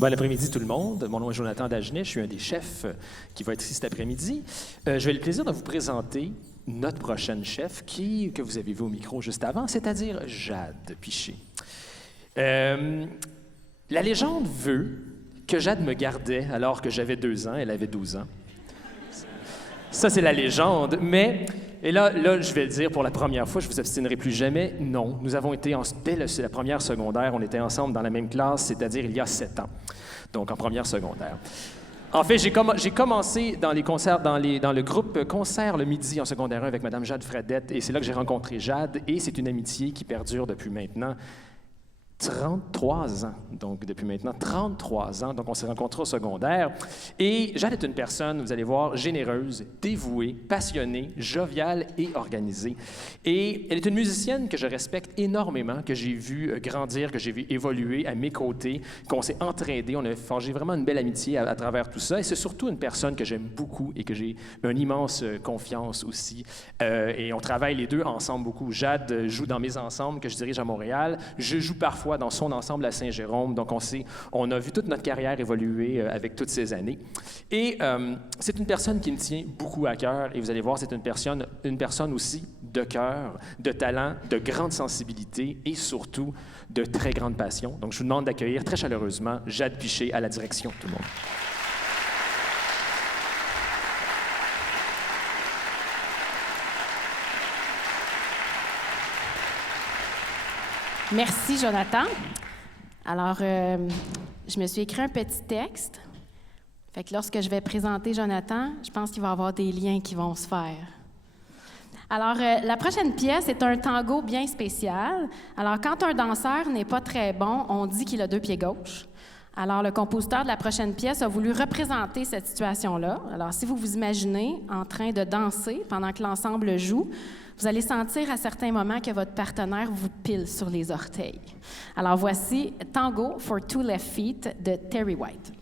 Bon après-midi tout le monde. Mon nom est Jonathan Dagenet, je suis un des chefs qui va être ici cet après-midi. J'ai le plaisir de vous présenter notre prochaine chef que vous avez vu au micro juste avant, c'est-à-dire Jade Piché. La légende veut que Jade me gardait alors que j'avais 2 ans, elle avait 12 ans. Ça, c'est la légende, mais... Et là, je vais le dire pour la première fois, je vous obstinerai plus jamais. Non, nous avons été, dès la première secondaire, on était ensemble dans la même classe, c'est-à-dire il y a 7 ans, donc en première secondaire. En fait, j'ai commencé dans les concerts, dans le groupe Concert le midi en secondaire 1 avec Mme Jade Fradette, et c'est là que j'ai rencontré Jade, et c'est une amitié qui perdure depuis maintenant 33 ans, donc depuis maintenant 33 ans. Donc, on s'est rencontrés au secondaire. Et Jade est une personne, vous allez voir, généreuse, dévouée, passionnée, joviale et organisée. Et elle est une musicienne que je respecte énormément, que j'ai vu grandir, que j'ai vu évoluer à mes côtés, qu'on s'est entraidés. On a forgé vraiment une belle amitié à travers tout ça. Et c'est surtout une personne que j'aime beaucoup et que j'ai une immense confiance aussi. Et on travaille les deux ensemble beaucoup. Jade joue dans mes ensembles que je dirige à Montréal. Je joue parfois dans son ensemble à Saint-Jérôme. Donc, on a vu toute notre carrière évoluer avec toutes ces années. Et c'est une personne qui me tient beaucoup à cœur. Et vous allez voir, c'est une personne aussi de cœur, de talent, de grande sensibilité et surtout de très grande passion. Donc, je vous demande d'accueillir très chaleureusement Jade Piché à la direction, tout le monde. Merci, Jonathan. Alors, je me suis écrit un petit texte. Fait que lorsque je vais présenter Jonathan, je pense qu'il va y avoir des liens qui vont se faire. Alors, la prochaine pièce est un tango bien spécial. Alors, quand un danseur n'est pas très bon, on dit qu'il a 2 pieds gauches. Alors, le compositeur de la prochaine pièce a voulu représenter cette situation-là. Alors, si vous vous imaginez en train de danser pendant que l'ensemble joue, vous allez sentir à certains moments que votre partenaire vous pile sur les orteils. Alors, voici Tango for 2 Left Feet de Terry White.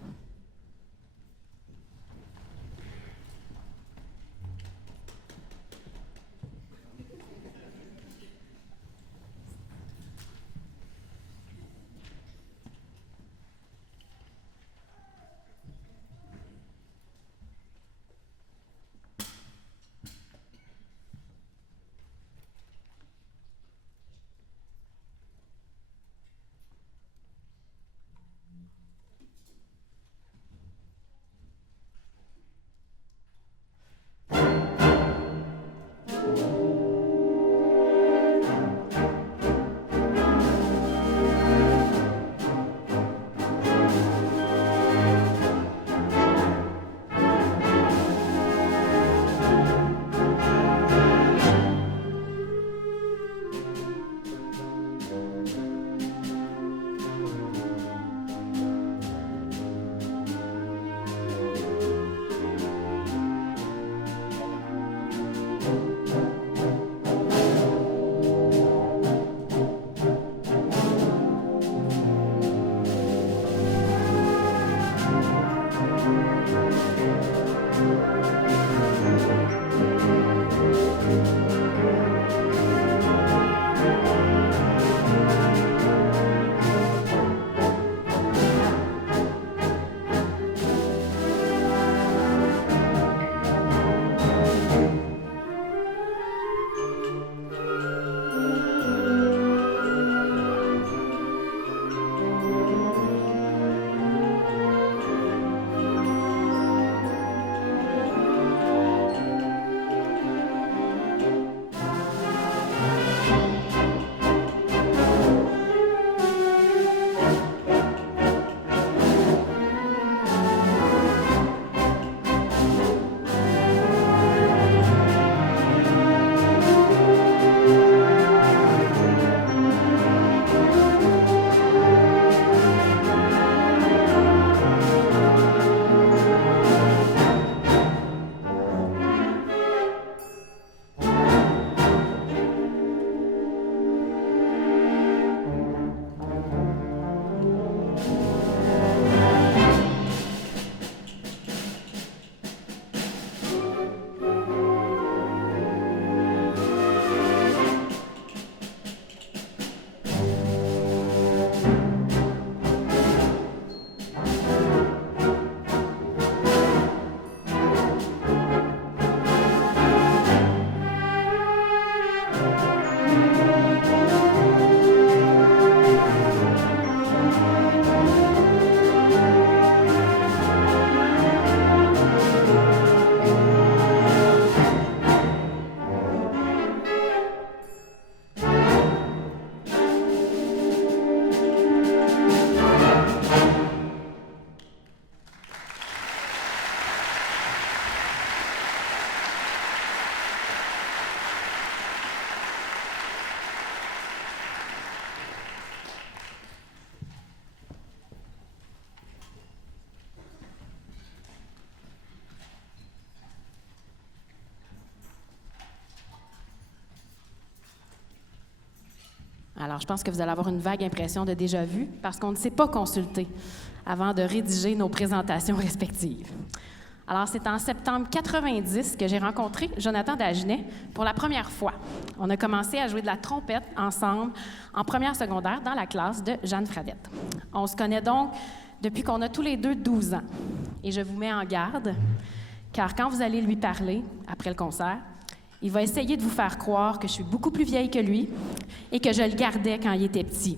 Alors, je pense que vous allez avoir une vague impression de déjà-vu parce qu'on ne s'est pas consulté avant de rédiger nos présentations respectives. Alors, c'est en septembre 90 que j'ai rencontré Jonathan Dagenet pour la première fois. On a commencé à jouer de la trompette ensemble en première secondaire dans la classe de Jeanne Fradette. On se connaît donc depuis qu'on a tous les deux 12 ans. Et je vous mets en garde, car quand vous allez lui parler après le concert, il va essayer de vous faire croire que je suis beaucoup plus vieille que lui et que je le gardais quand il était petit.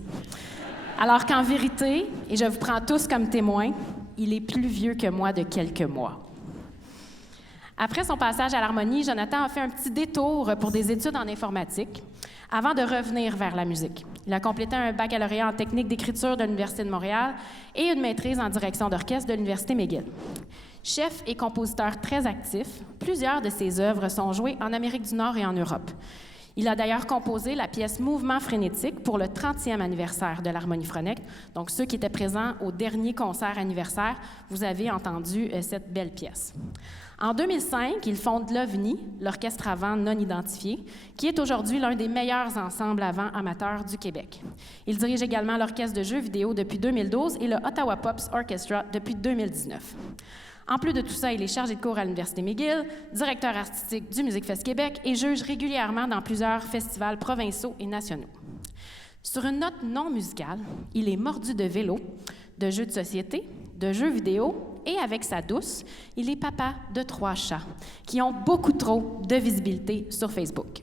Alors qu'en vérité, et je vous prends tous comme témoins, il est plus vieux que moi de quelques mois. Après son passage à l'harmonie, Jonathan a fait un petit détour pour des études en informatique avant de revenir vers la musique. Il a complété un baccalauréat en technique d'écriture de l'Université de Montréal et une maîtrise en direction d'orchestre de l'Université McGill. Chef et compositeur très actif, plusieurs de ses œuvres sont jouées en Amérique du Nord et en Europe. Il a d'ailleurs composé la pièce Mouvement frénétique pour le 30e anniversaire de l'Harmonie Fronecte. Donc, ceux qui étaient présents au dernier concert anniversaire, vous avez entendu cette belle pièce. En 2005, il fonde l'OVNI, l'Orchestre à vent non identifié, qui est aujourd'hui l'un des meilleurs ensembles à vent amateurs du Québec. Il dirige également l'Orchestre de jeux vidéo depuis 2012 et le Ottawa Pops Orchestra depuis 2019. En plus de tout ça, il est chargé de cours à l'Université McGill, directeur artistique du Musique Fest Québec et juge régulièrement dans plusieurs festivals provinciaux et nationaux. Sur une note non musicale, il est mordu de vélo, de jeux de société, de jeux vidéo et avec sa douce, il est papa de 3 chats qui ont beaucoup trop de visibilité sur Facebook.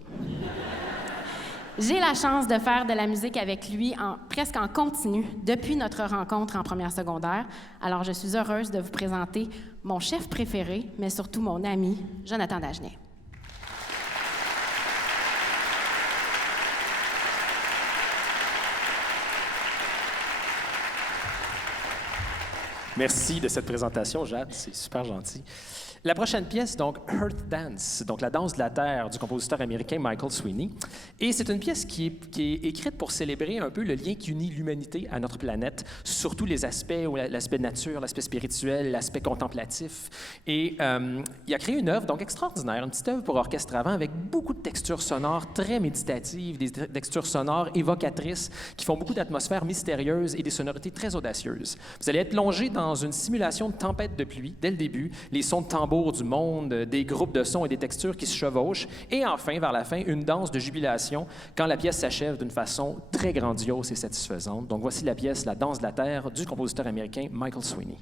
J'ai la chance de faire de la musique avec lui presque en continu depuis notre rencontre en première secondaire. Alors, je suis heureuse de vous présenter mon chef préféré, mais surtout mon ami, Jonathan Dagenet. Merci de cette présentation, Jade. C'est super gentil. La prochaine pièce, donc, Earth Dance, donc la danse de la Terre du compositeur américain Michael Sweeney. Et c'est une pièce qui est écrite pour célébrer un peu le lien qui unit l'humanité à notre planète, surtout les aspects, l'aspect nature, l'aspect spirituel, l'aspect contemplatif. Et il a créé une œuvre donc extraordinaire, une petite œuvre pour orchestre à vent avec beaucoup de textures sonores très méditatives, des textures sonores évocatrices qui font beaucoup d'atmosphères mystérieuses et des sonorités très audacieuses. Vous allez être plongé dans une simulation de tempête de pluie dès le début, les sons de tambour du monde, des groupes de sons et des textures qui se chevauchent, et enfin, vers la fin, une danse de jubilation quand la pièce s'achève d'une façon très grandiose et satisfaisante. Donc voici la pièce La danse de la Terre du compositeur américain Michael Sweeney.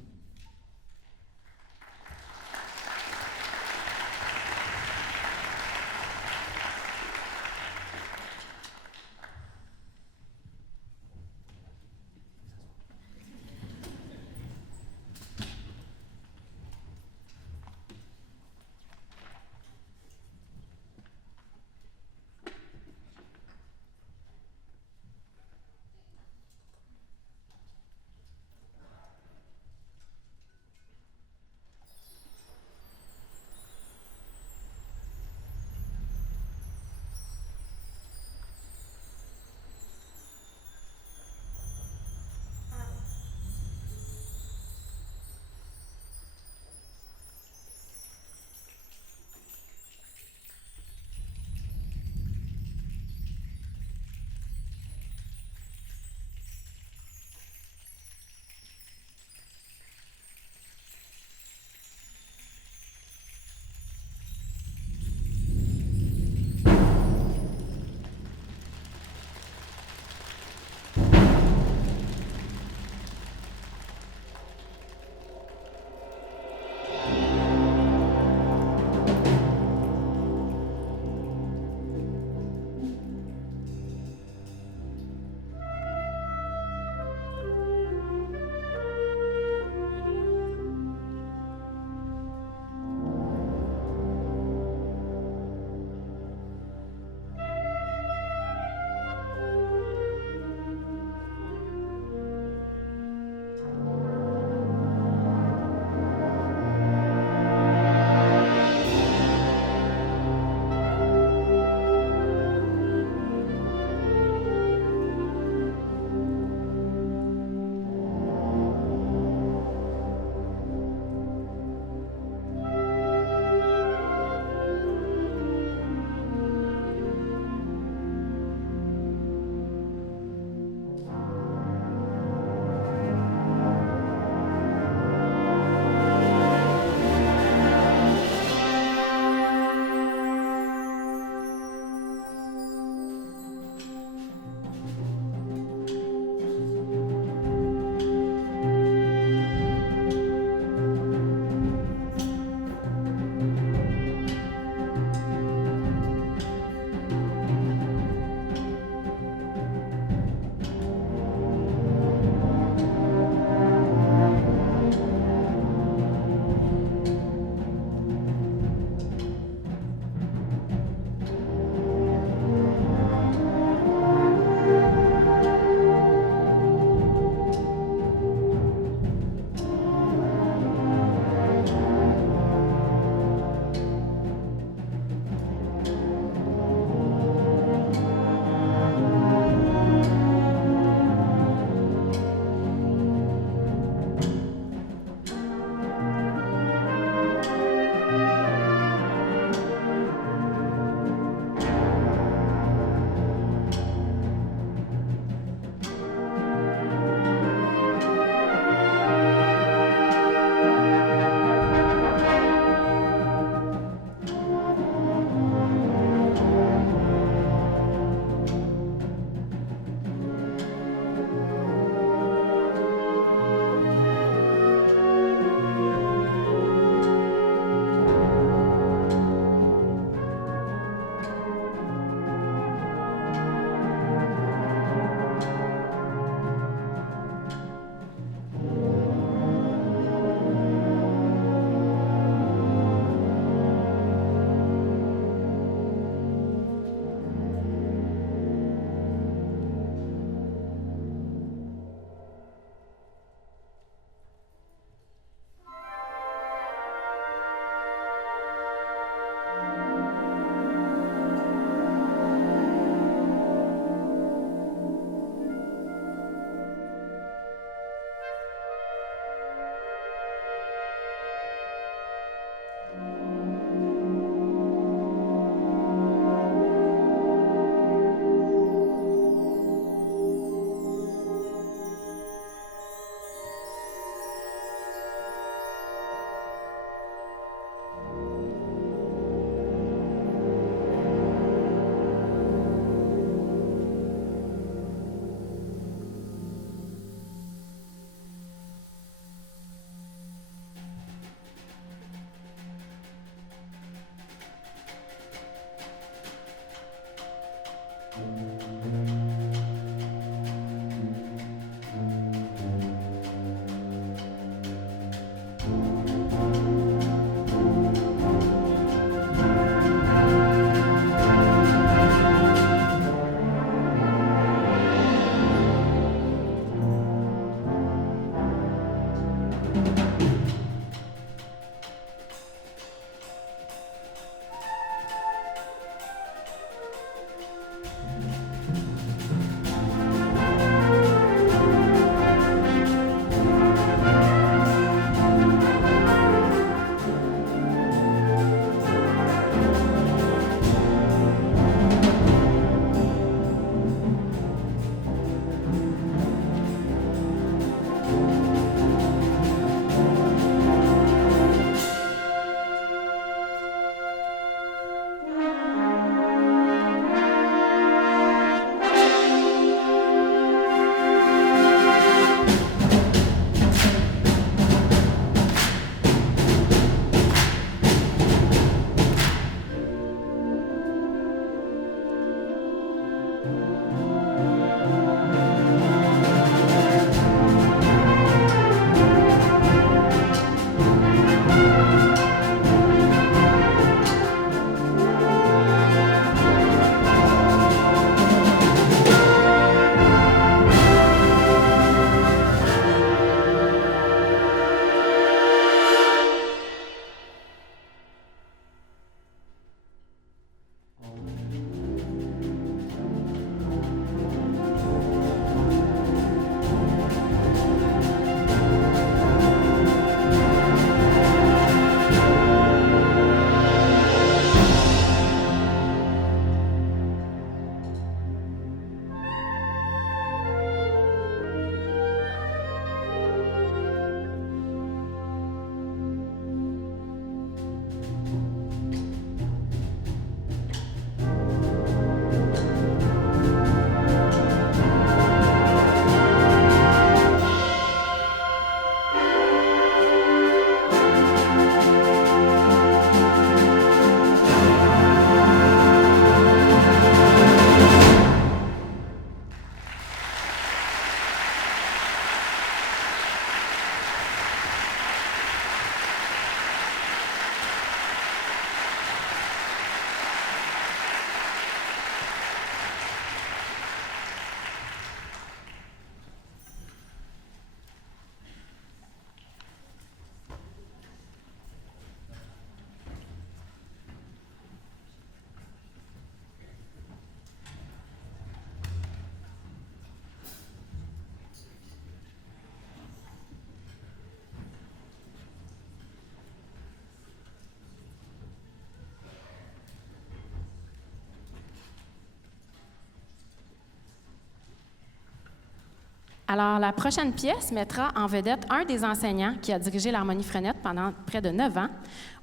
Alors, la prochaine pièce mettra en vedette un des enseignants qui a dirigé l'harmonie frenette pendant près de 9 ans.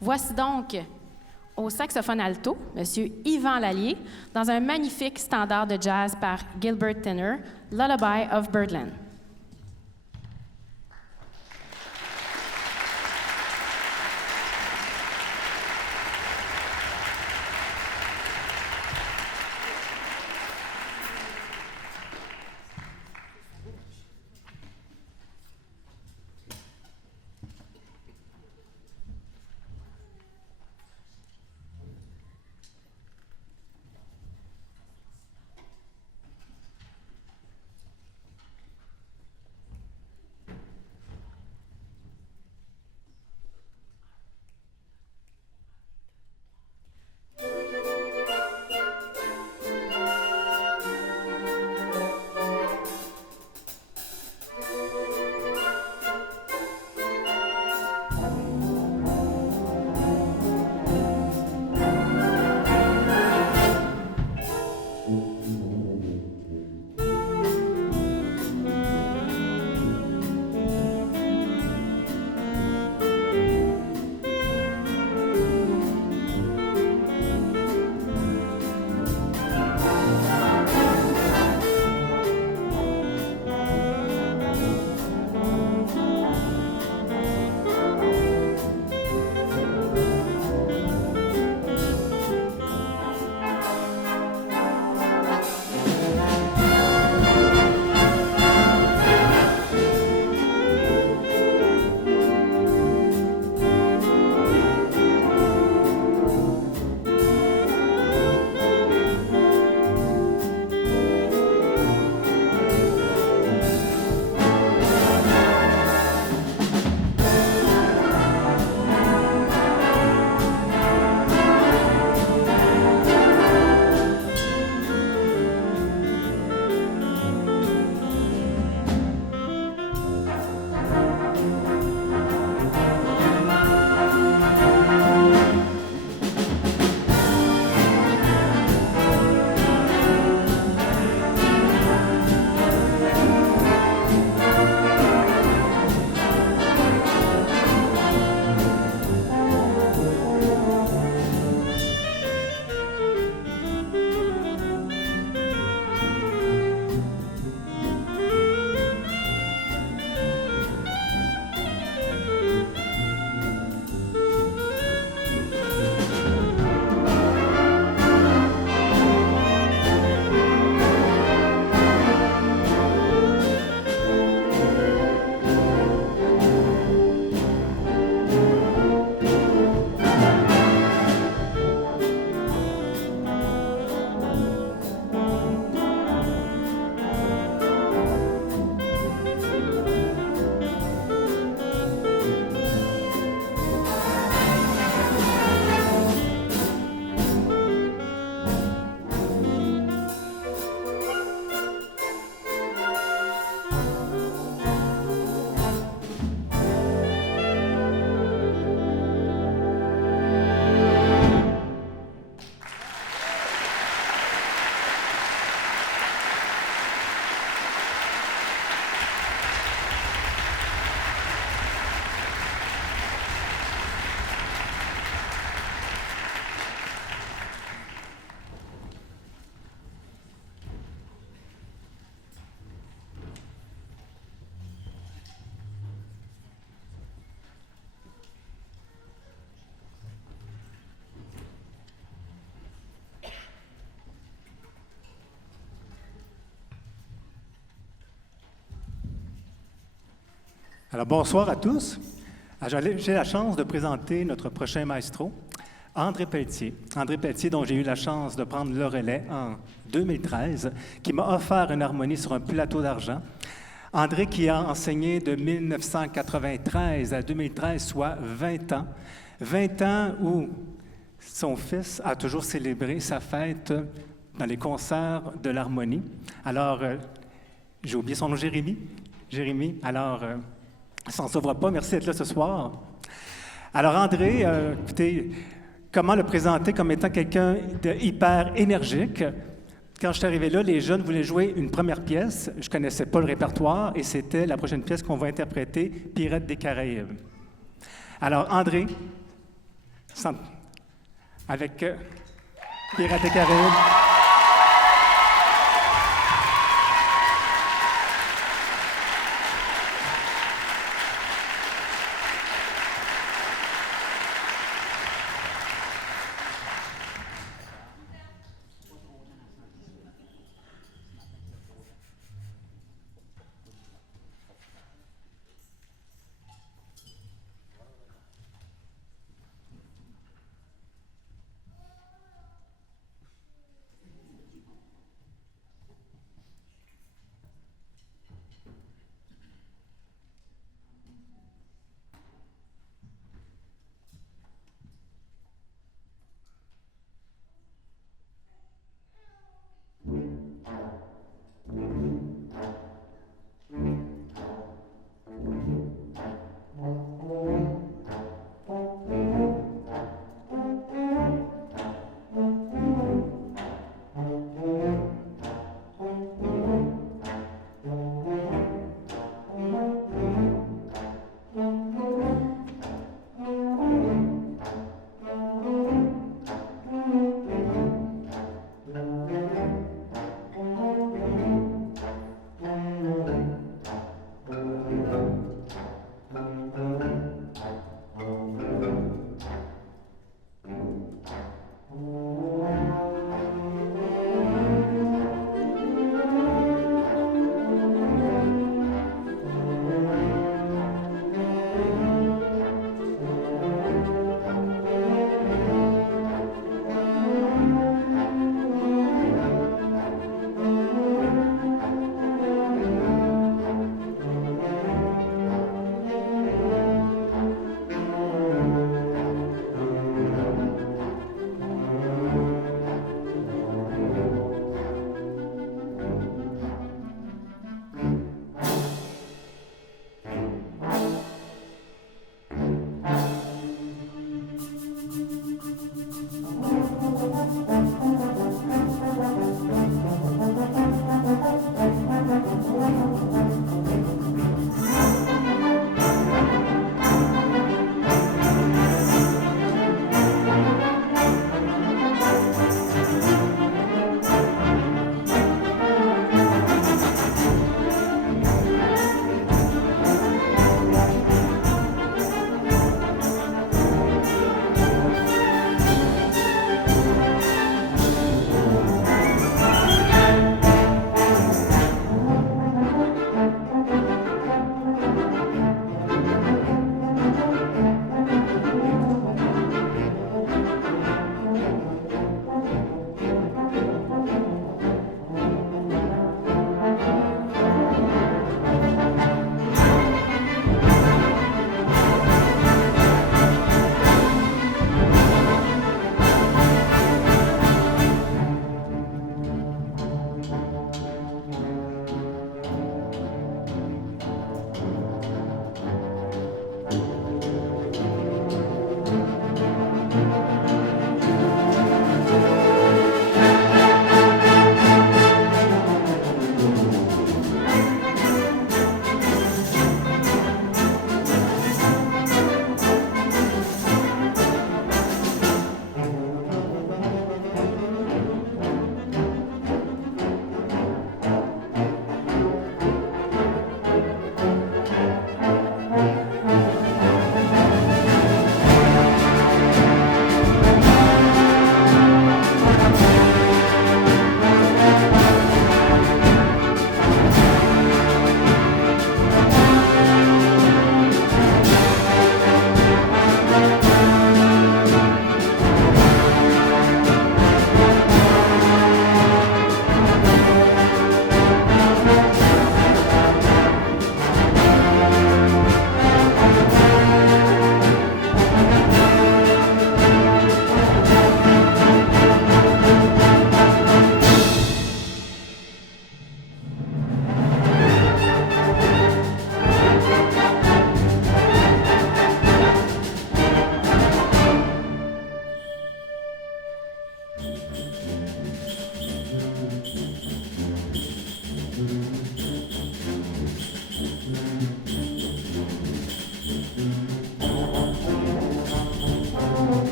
Voici donc au saxophone alto, M. Yvan Lallier, dans un magnifique standard de jazz par Gilbert Tenner, Lullaby of Birdland. Alors, bonsoir à tous. J'ai la chance de présenter notre prochain maestro, André Pelletier. André Pelletier, dont j'ai eu la chance de prendre le relais en 2013, qui m'a offert une harmonie sur un plateau d'argent. André qui a enseigné de 1993 à 2013, soit 20 ans. 20 ans où son fils a toujours célébré sa fête dans les concerts de l'harmonie. Alors, j'ai oublié son nom, Jérémy. Jérémy, alors, s'en sauvera pas. Merci d'être là ce soir. Alors, André, écoutez, comment le présenter comme étant quelqu'un de hyper énergique, Quand je suis arrivé là, les jeunes voulaient jouer une première pièce. Je ne connaissais pas le répertoire et c'était la prochaine pièce qu'on va interpréter, Pirates des Caraïbes. Alors, André, avec Pirates des Caraïbes.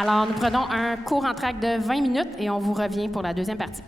Alors, nous prenons un court entracte de 20 minutes et on vous revient pour la deuxième partie.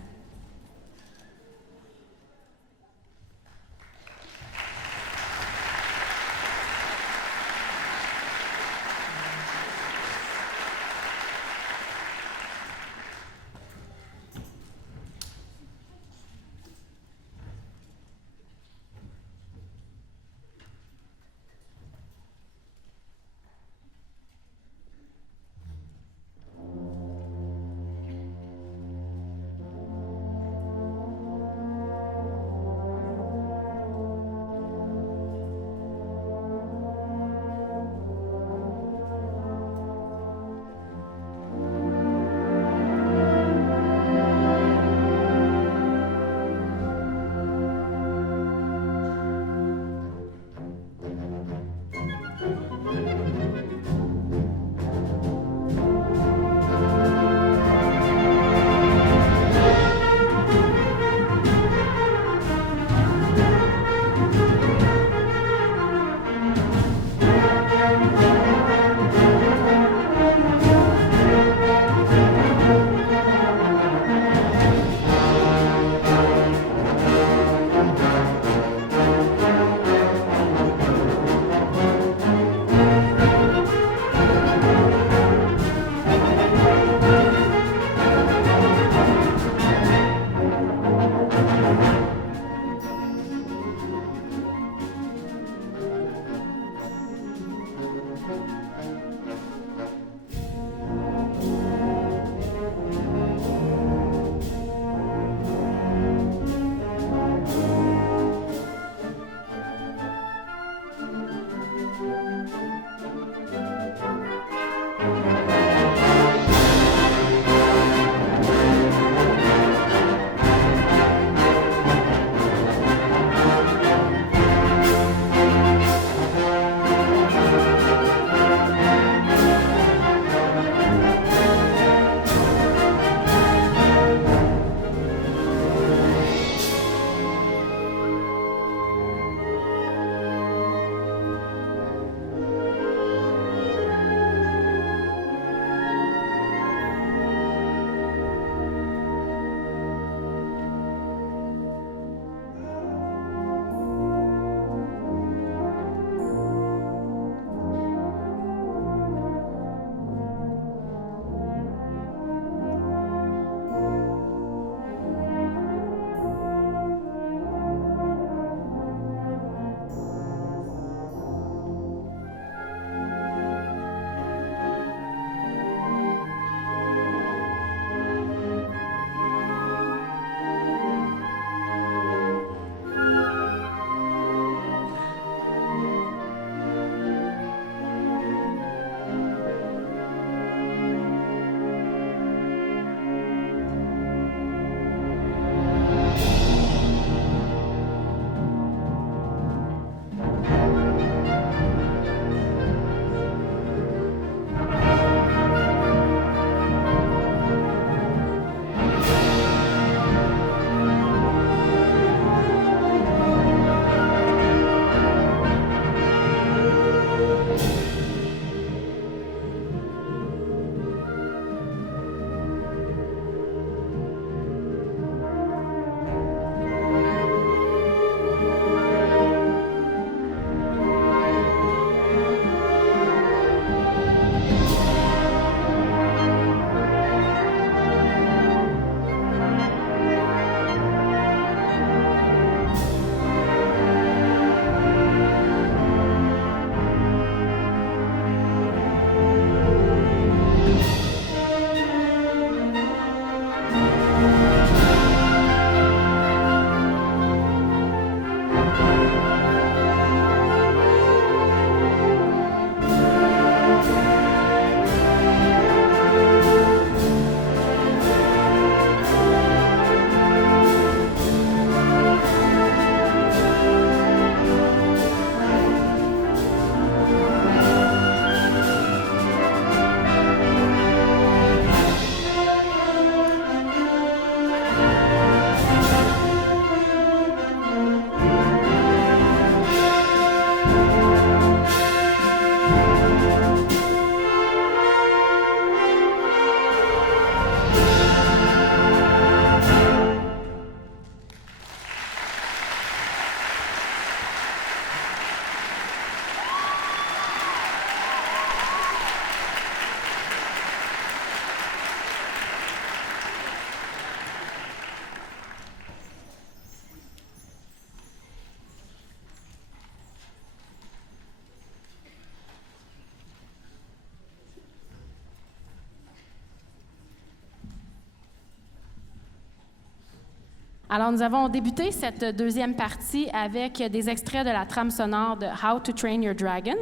Alors, nous avons débuté cette deuxième partie avec des extraits de la trame sonore de How to Train Your Dragon,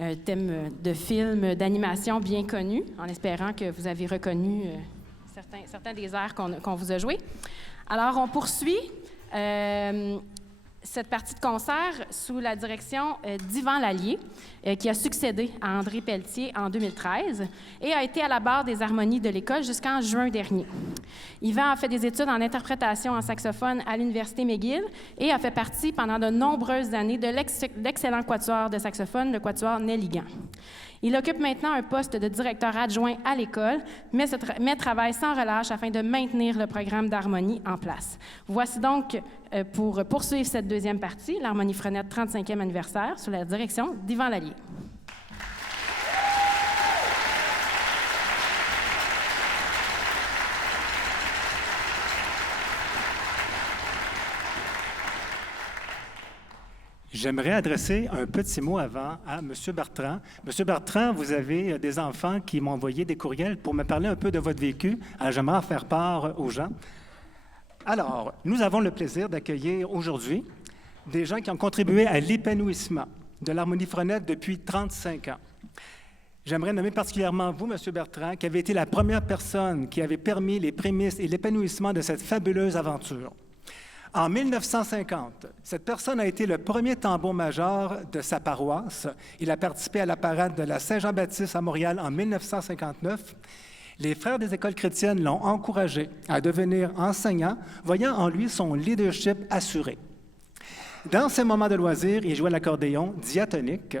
un thème de film d'animation bien connu, en espérant que vous avez reconnu certains des airs qu'on vous a joués. Alors, on poursuit cette partie de concert sous la direction d'Yvan Lallier, qui a succédé à André Pelletier en 2013 et a été à la barre des harmonies de l'École jusqu'en juin dernier. Yvan a fait des études en interprétation en saxophone à l'Université McGill et a fait partie pendant de nombreuses années de l'excellent quatuor de saxophone, le quatuor Nelligan. Il occupe maintenant un poste de directeur adjoint à l'école, mais travaille sans relâche afin de maintenir le programme d'harmonie en place. Voici donc, pour poursuivre cette deuxième partie, l'Harmonie Frenette 35e anniversaire, sous la direction d'Yvan Lallier. J'aimerais adresser un petit mot avant à M. Bertrand. M. Bertrand, vous avez des enfants qui m'ont envoyé des courriels pour me parler un peu de votre vécu. Alors, j'aimerais en faire part aux gens. Alors, nous avons le plaisir d'accueillir aujourd'hui des gens qui ont contribué à l'épanouissement de l'harmonie frenette depuis 35 ans. J'aimerais nommer particulièrement vous, M. Bertrand, qui avez été la première personne qui avait permis les prémices et l'épanouissement de cette fabuleuse aventure. En 1950, cette personne a été le premier tambour-major de sa paroisse. Il a participé à la parade de la Saint-Jean-Baptiste à Montréal en 1959. Les frères des écoles chrétiennes l'ont encouragé à devenir enseignant, voyant en lui son leadership assuré. Dans ses moments de loisirs, il jouait l'accordéon diatonique.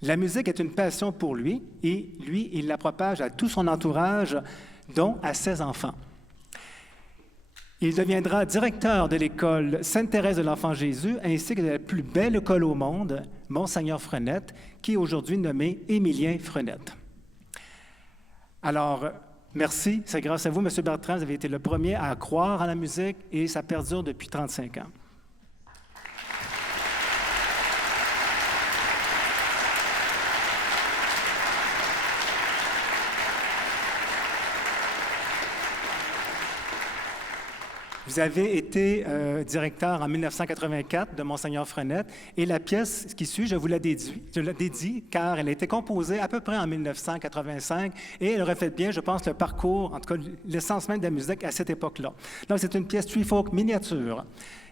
La musique est une passion pour lui et lui, il la propage à tout son entourage, dont à ses enfants. Il deviendra directeur de l'école Sainte-Thérèse de l'Enfant-Jésus, ainsi que de la plus belle école au monde, Monseigneur Frenette, qui est aujourd'hui nommé Émilien Frenette. Alors, merci. C'est grâce à vous, M. Bertrand, vous avez été le premier à croire en la musique et ça perdure depuis 35 ans. Vous avez été directeur en 1984 de Monseigneur Frenette et la pièce qui suit, je la dédie car elle a été composée à peu près en 1985 et elle reflète bien, je pense, le parcours, en tout cas l'essence même de la musique à cette époque-là. Donc c'est une pièce Treefolk miniature,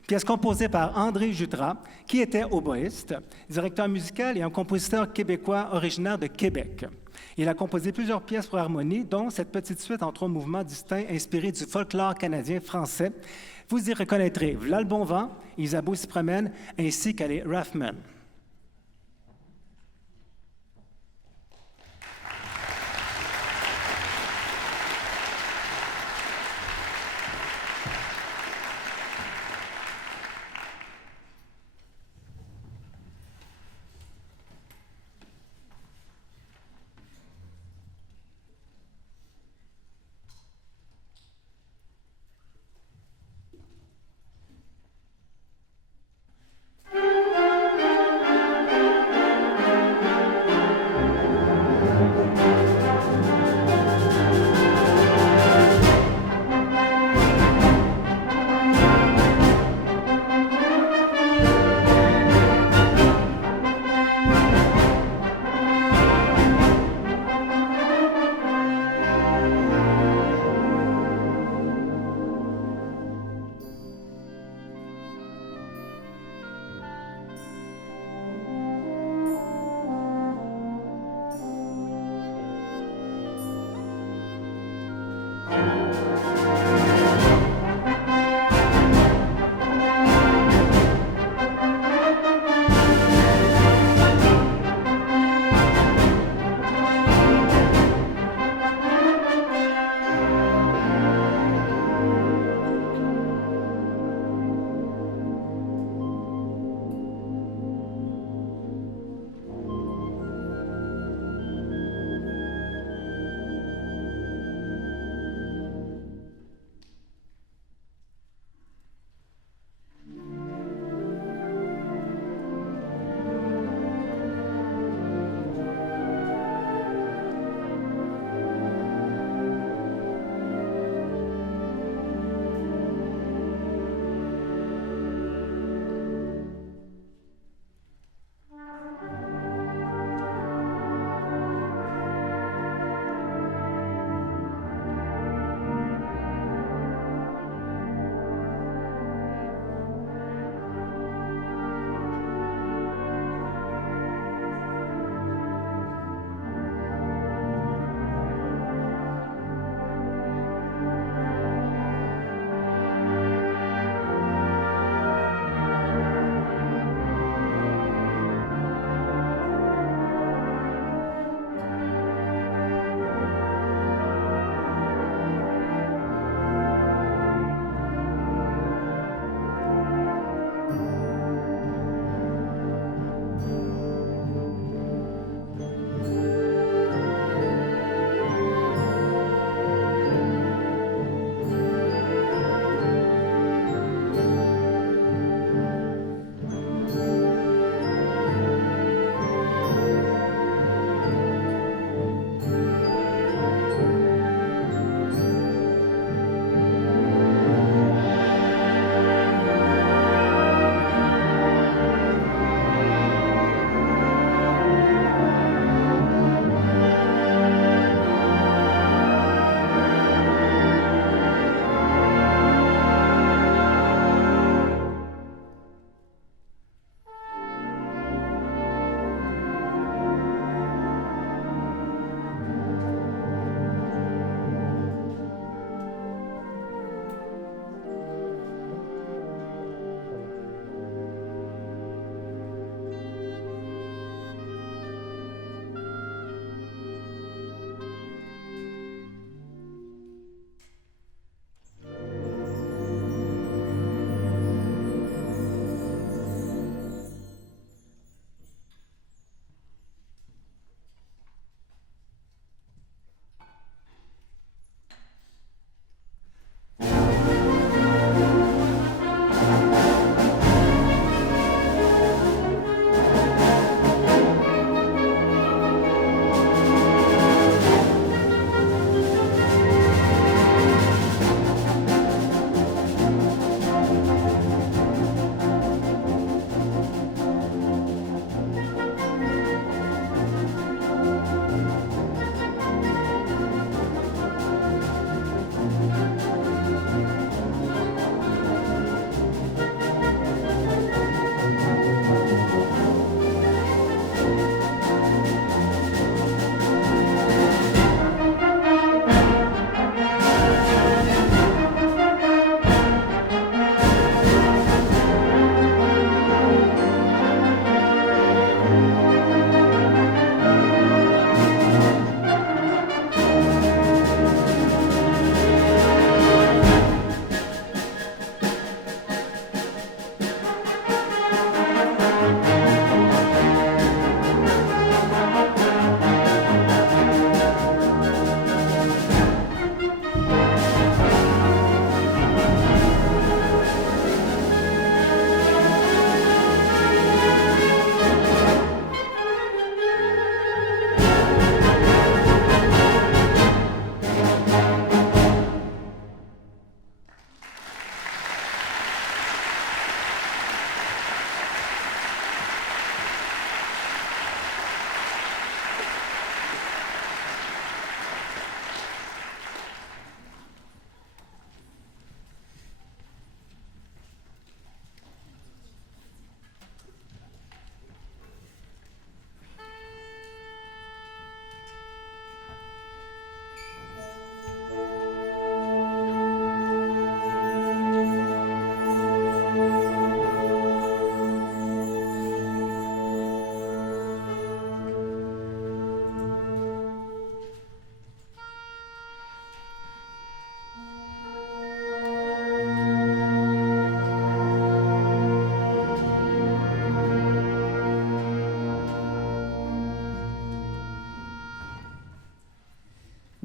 pièce composée par André Jutras, qui était oboïste, directeur musical et un compositeur québécois originaire de Québec. Il a composé plusieurs pièces pour harmonie, dont cette petite suite en 3 mouvements distincts inspirée du folklore canadien-français. Vous y reconnaîtrez V'là le bon vent, Isabeau s'y promène, ainsi qu'à les Raffman.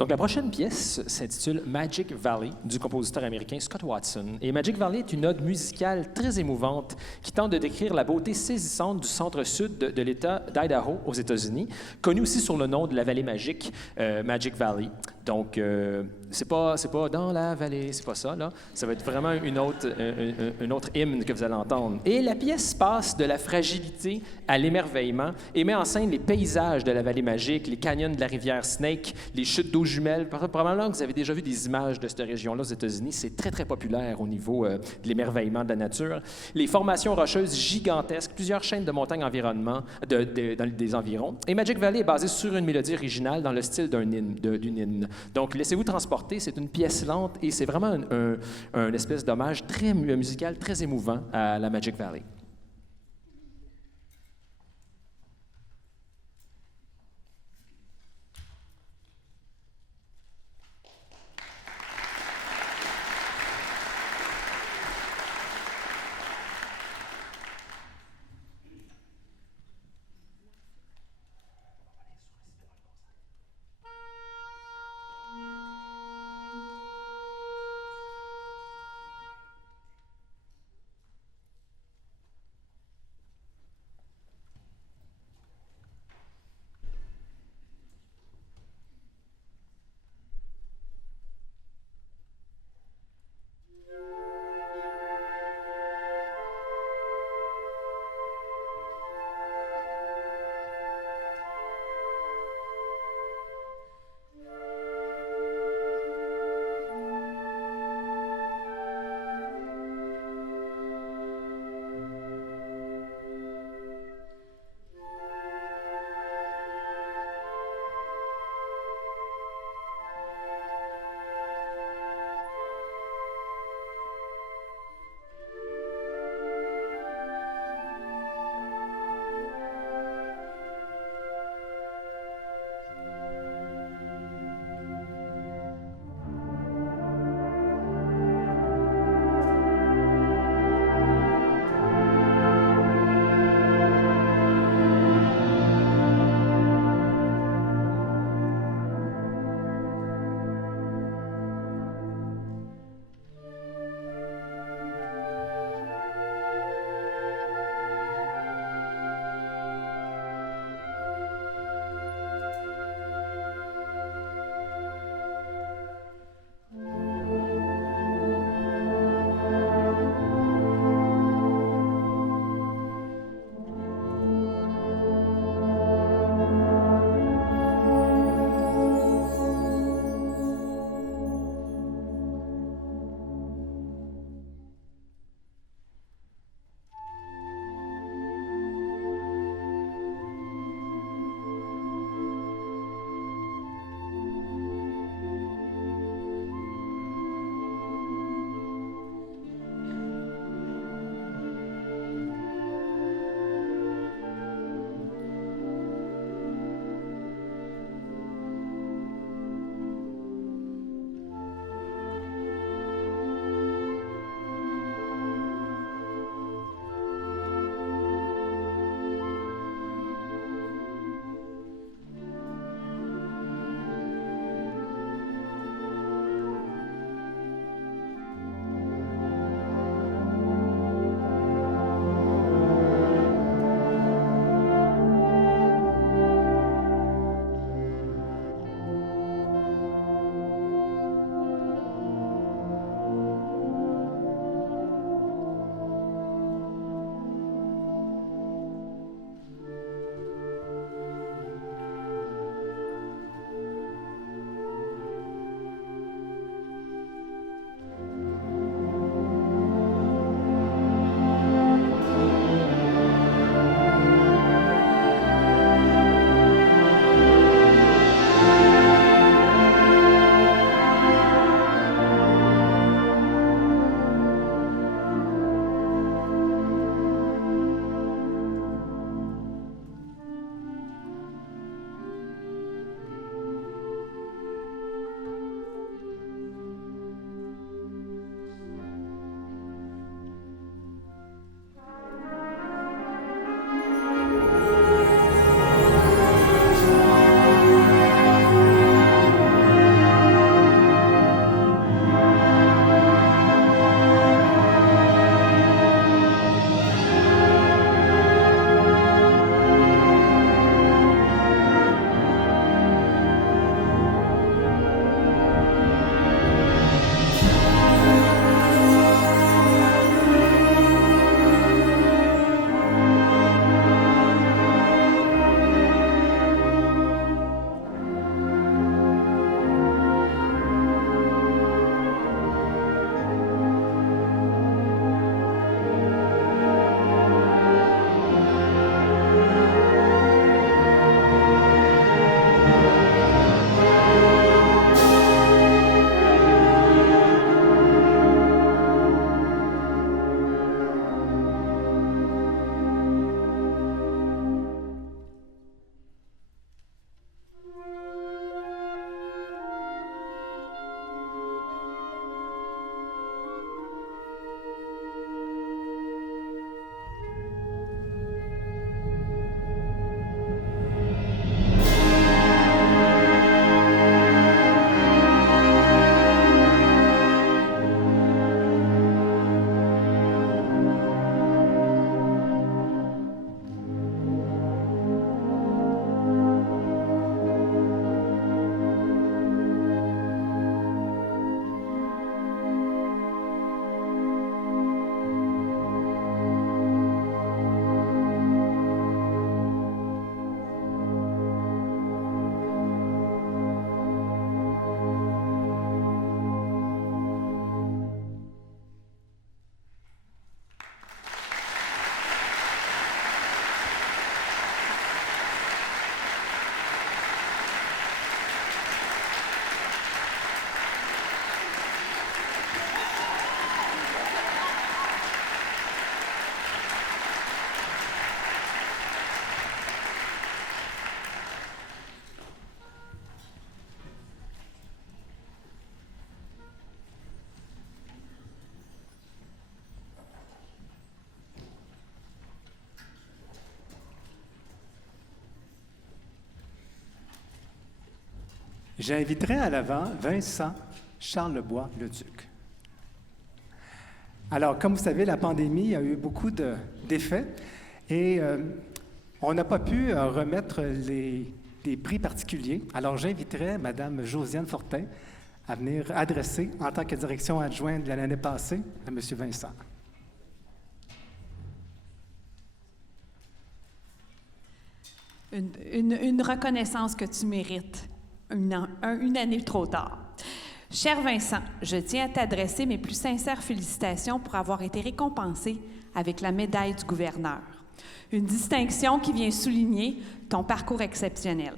Donc, la prochaine pièce s'intitule Magic Valley du compositeur américain Scott Watson. Et Magic Valley est une ode musicale très émouvante qui tente de décrire la beauté saisissante du centre-sud de l'État d'Idaho aux États-Unis, connu aussi sur le nom de la vallée magique, Magic Valley. Donc, c'est pas dans la vallée, c'est pas ça, là. Ça va être vraiment une autre hymne que vous allez entendre. Et la pièce passe de la fragilité à l'émerveillement et met en scène les paysages de la vallée magique, les canyons de la rivière Snake, les chutes d'eau jumelles. Probablement que vous avez déjà vu des images de cette région-là aux États-Unis. C'est très, très populaire au niveau de l'émerveillement de la nature. Les formations rocheuses gigantesques, plusieurs chaînes de montagnes environnement, dans des environs. Et Magic Valley est basé sur une mélodie originale dans le style d'une hymne. Donc, laissez-vous transporter. C'est une pièce lente et c'est vraiment un espèce d'hommage très musical, très émouvant à la Magic Valley. J'inviterai à l'avant Vincent Charlebois-Leduc. Alors, comme vous savez, la pandémie a eu beaucoup d'effets et on n'a pas pu remettre des prix particuliers. Alors, j'inviterai Mme Josiane Fortin à venir adresser, en tant que direction adjointe de l'année passée, à M. Vincent. Une reconnaissance que tu mérites, une année trop tard. Cher Vincent, je tiens à t'adresser mes plus sincères félicitations pour avoir été récompensé avec la médaille du gouverneur. Une distinction qui vient souligner ton parcours exceptionnel.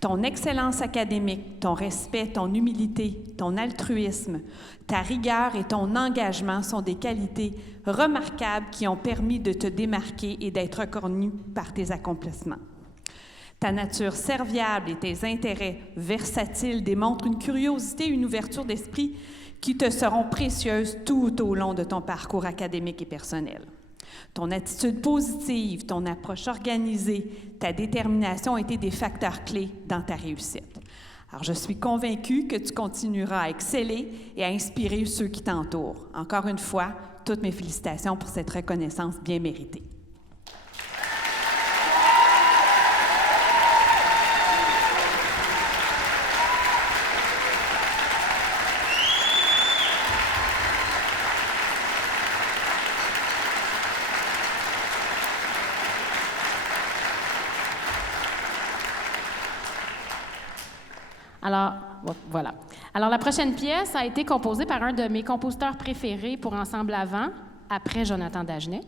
Ton excellence académique, ton respect, ton humilité, ton altruisme, ta rigueur et ton engagement sont des qualités remarquables qui ont permis de te démarquer et d'être reconnu par tes accomplissements. Ta nature serviable et tes intérêts versatiles démontrent une curiosité et une ouverture d'esprit qui te seront précieuses tout au long de ton parcours académique et personnel. Ton attitude positive, ton approche organisée, ta détermination ont été des facteurs clés dans ta réussite. Alors, je suis convaincue que tu continueras à exceller et à inspirer ceux qui t'entourent. Encore une fois, toutes mes félicitations pour cette reconnaissance bien méritée. Alors, voilà. Alors, la prochaine pièce a été composée par un de mes compositeurs préférés pour Ensemble Avant, après Jonathan Dagenet.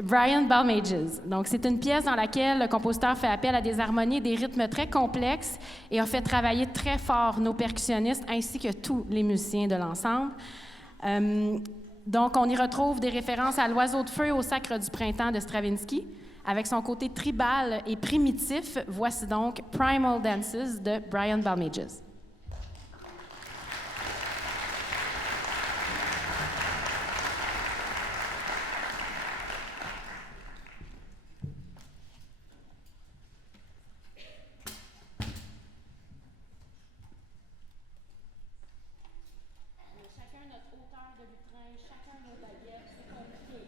Brian Balmages. Donc, c'est une pièce dans laquelle le compositeur fait appel à des harmonies et des rythmes très complexes et a fait travailler très fort nos percussionnistes ainsi que tous les musiciens de l'ensemble. Donc, on y retrouve des références à l'Oiseau de feu et au Sacre du printemps de Stravinsky. Avec son côté tribal et primitif, voici donc Primal Dances de Brian Balmages. Chacun notre hauteur de lutrin, chacun nos baguettes, c'est compliqué.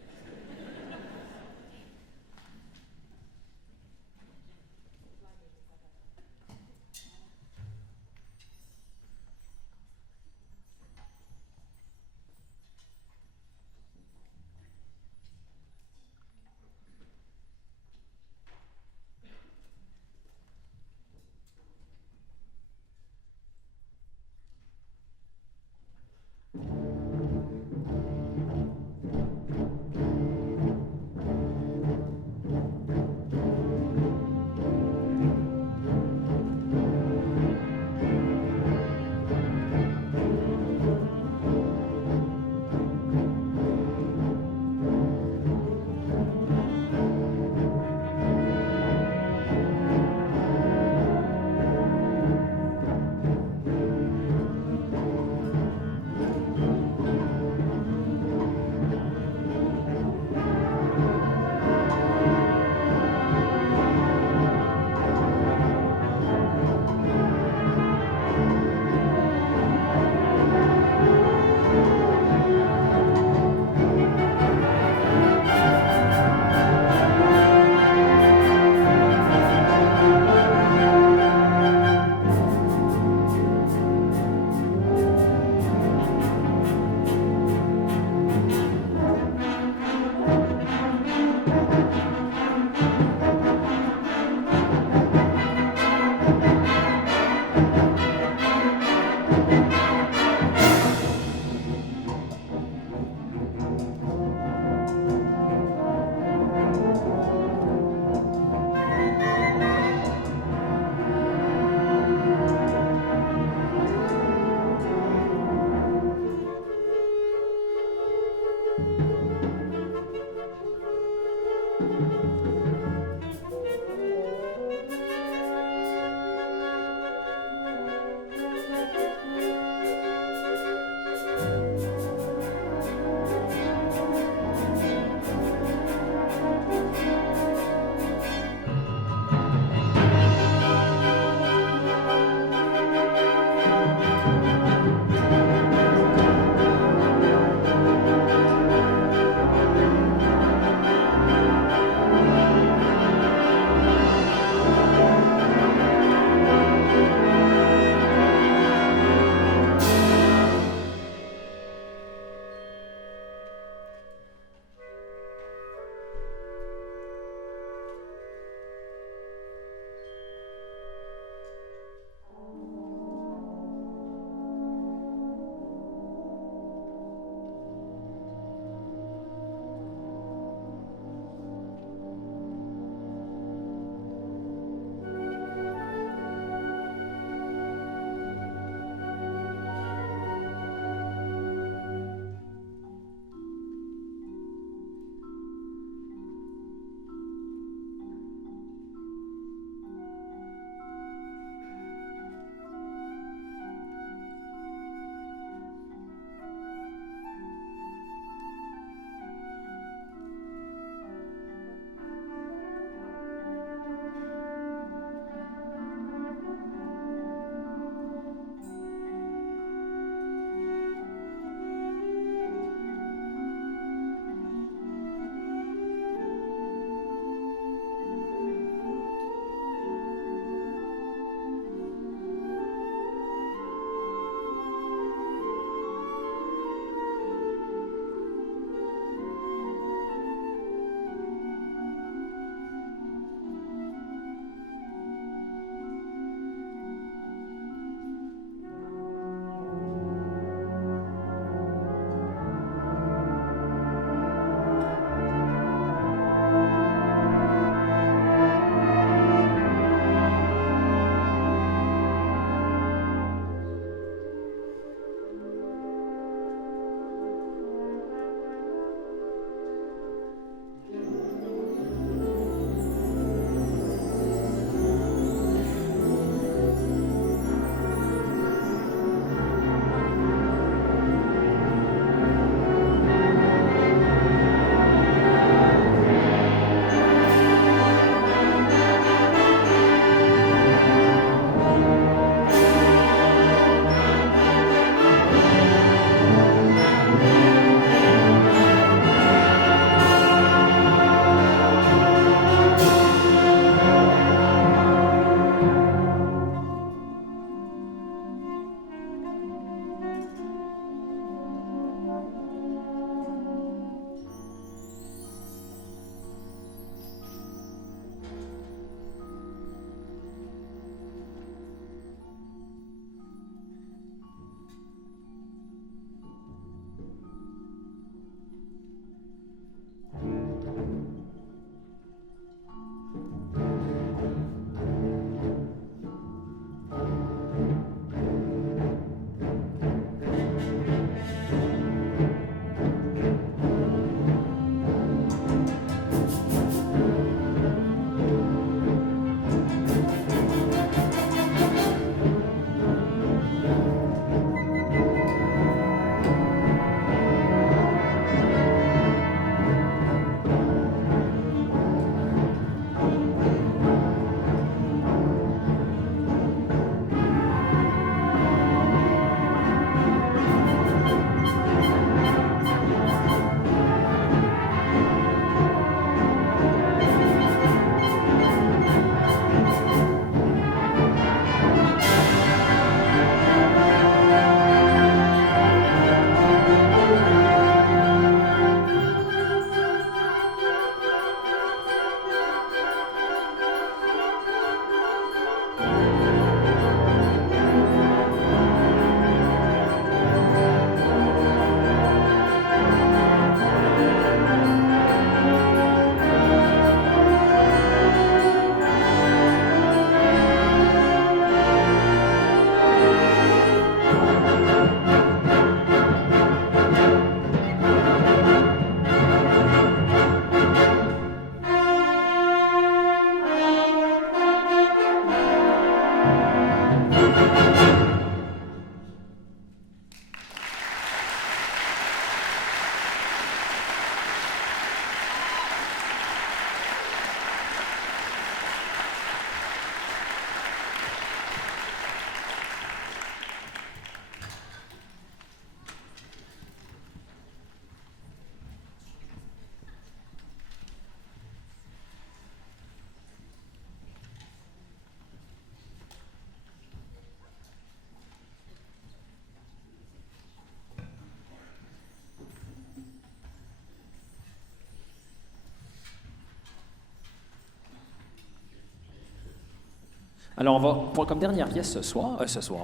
Alors, on va, comme dernière pièce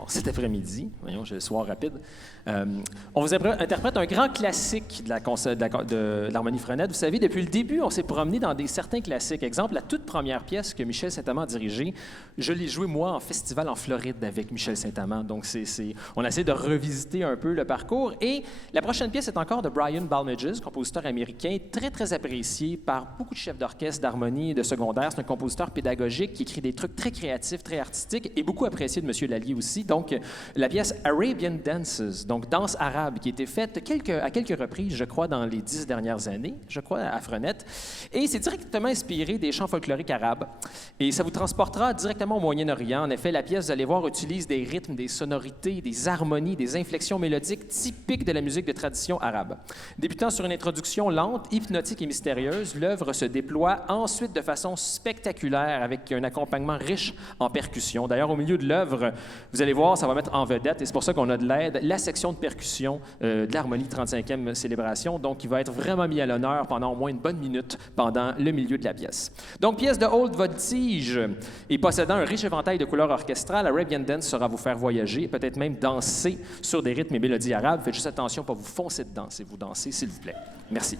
cet après-midi, voyons, j'ai le soir rapide, on vous interprète un grand classique de l'harmonie Frenette. Vous savez, depuis le début, on s'est promené dans certains classiques. Exemple, la toute première pièce que Michel Saint-Amand a dirigée, je l'ai jouée, moi, en festival en Floride avec Michel Saint-Amand. Donc, on a essayé de revisiter un peu le parcours. Et la prochaine pièce est encore de Brian Balmages, compositeur américain, très, très apprécié par beaucoup de chefs d'orchestre, d'harmonie, de secondaire. C'est un compositeur pédagogique qui écrit des trucs très créatifs, très artistique et beaucoup apprécié de M. Lallier aussi. Donc, la pièce Arabian Dances, donc danse arabe, qui a été faite à quelques reprises, je crois, dans les 10 dernières années, je crois, à Frenette. Et c'est directement inspiré des chants folkloriques arabes. Et ça vous transportera directement au Moyen-Orient. En effet, la pièce, vous allez voir, utilise des rythmes, des sonorités, des harmonies, des inflexions mélodiques typiques de la musique de tradition arabe. Débutant sur une introduction lente, hypnotique et mystérieuse, l'œuvre se déploie ensuite de façon spectaculaire avec un accompagnement riche en percussion. D'ailleurs, au milieu de l'œuvre, vous allez voir, ça va mettre en vedette, et c'est pour ça qu'on a de l'aide, la section de percussion de l'harmonie 35e célébration, donc qui va être vraiment mis à l'honneur pendant au moins une bonne minute pendant le milieu de la pièce. Donc, pièce de haute voltige et possédant un riche éventail de couleurs orchestrales, Arabian Dance saura vous faire voyager, peut-être même danser sur des rythmes et mélodies arabes. Faites juste attention pour pas vous foncer dedans si vous dansez, s'il vous plaît. Merci.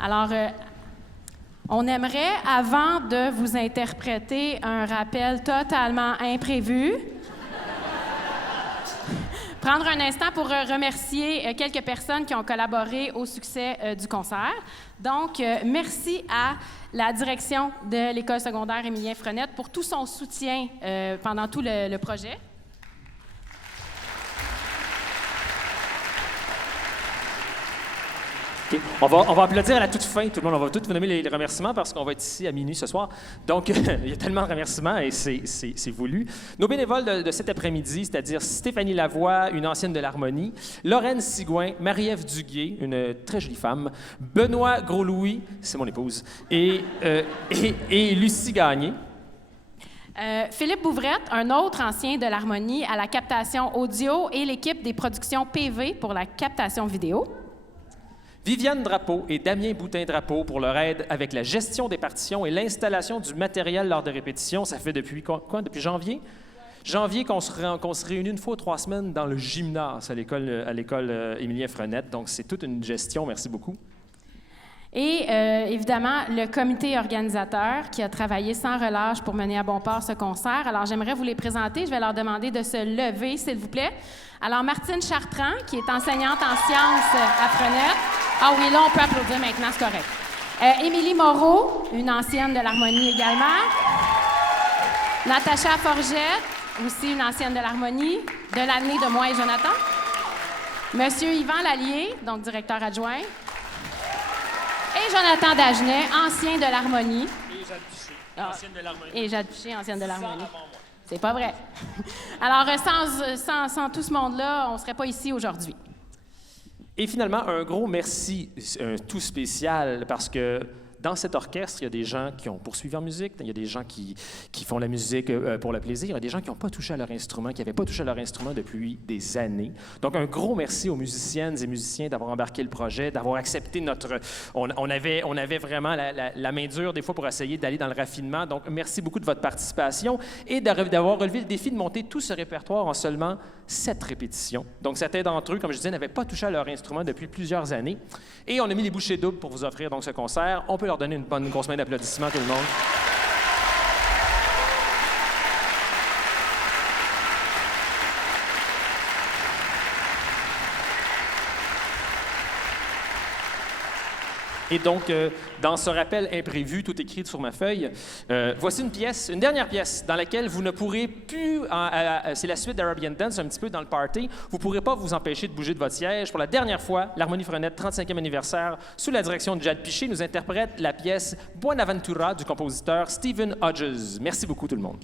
Alors, on aimerait, avant de vous interpréter un rappel totalement imprévu, prendre un instant pour remercier quelques personnes qui ont collaboré au succès du concert. Donc, merci à la direction de l'École secondaire Émilien Frenette pour tout son soutien pendant tout le projet. Okay. On va applaudir à la toute fin, tout le monde. On va tous vous nommer les remerciements parce qu'on va être ici à minuit ce soir. Donc, il y a tellement de remerciements et c'est voulu. Nos bénévoles de cet après-midi, c'est-à-dire Stéphanie Lavoie, une ancienne de l'harmonie, Lorraine Sigouin, Marie-Ève Duguay, une très jolie femme, Benoît Gros-Louis, c'est mon épouse, et Lucie Gagné. Philippe Bouvrette, un autre ancien de l'harmonie à la captation audio et l'équipe des productions PV pour la captation vidéo. Viviane Drapeau et Damien Boutin-Drapeau pour leur aide avec la gestion des partitions et l'installation du matériel lors de répétitions. Ça fait depuis quoi? Depuis janvier? Janvier qu'on se réunit une fois ou 3 semaines dans le gymnase à l'école Émilien Frenette. Donc, c'est toute une gestion. Merci beaucoup. Et évidemment, le comité organisateur qui a travaillé sans relâche pour mener à bon port ce concert. Alors, j'aimerais vous les présenter. Je vais leur demander de se lever, s'il vous plaît. Alors, Martine Chartrand, qui est enseignante en sciences à Frenette. Ah oui, là, on peut applaudir maintenant, c'est correct. Émilie Moreau, une ancienne de l'harmonie également. Natacha Forgette, aussi une ancienne de l'harmonie, de l'année de moi et Jonathan. Monsieur Yvan Lallier, donc directeur adjoint. Et Jonathan Dagenet, ancien de l'harmonie. Et Jade Piché, ancienne de l'harmonie. Et Jade Piché, ancienne de l'harmonie. C'est pas vrai. Alors, sans tout ce monde-là, on serait pas ici aujourd'hui. Et finalement, un gros merci, tout spécial, parce que dans cet orchestre, il y a des gens qui ont poursuivi en musique, il y a des gens qui font la musique pour le plaisir, il y a des gens qui n'ont pas touché à leur instrument, qui n'avaient pas touché à leur instrument depuis des années. Donc, un gros merci aux musiciennes et musiciens d'avoir embarqué le projet, d'avoir accepté notre... On avait vraiment la main dure des fois pour essayer d'aller dans le raffinement. Donc, merci beaucoup de votre participation et d'avoir relevé le défi de monter tout ce répertoire en seulement 7 répétitions. Donc, certains d'entre eux, comme je disais, n'avaient pas touché à leur instrument depuis plusieurs années. Et on a mis les bouchées doubles pour vous offrir donc ce concert. On peut leur donner une grosse main d'applaudissements, tout le monde. Et donc, dans ce rappel imprévu, tout écrit sur ma feuille, voici une dernière pièce, dans laquelle vous ne pourrez plus, c'est la suite d'Arabian Dance, un petit peu dans le party, vous ne pourrez pas vous empêcher de bouger de votre siège. Pour la dernière fois, l'Harmonie Frenette, 35e anniversaire, sous la direction de Jade Piché, nous interprète la pièce Buenaventura du compositeur Stephen Hodges. Merci beaucoup, tout le monde.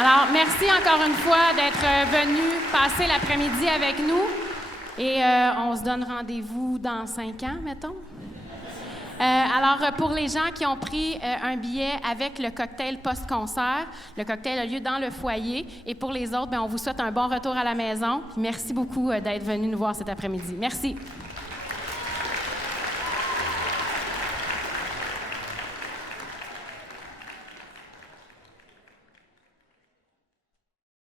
Alors, merci encore une fois d'être venu passer l'après-midi avec nous. Et on se donne rendez-vous dans 5 ans, mettons. Alors, pour les gens qui ont pris un billet avec le cocktail post-concert, le cocktail a lieu dans le foyer. Et pour les autres, bien, on vous souhaite un bon retour à la maison. Merci beaucoup d'être venus nous voir cet après-midi. Merci.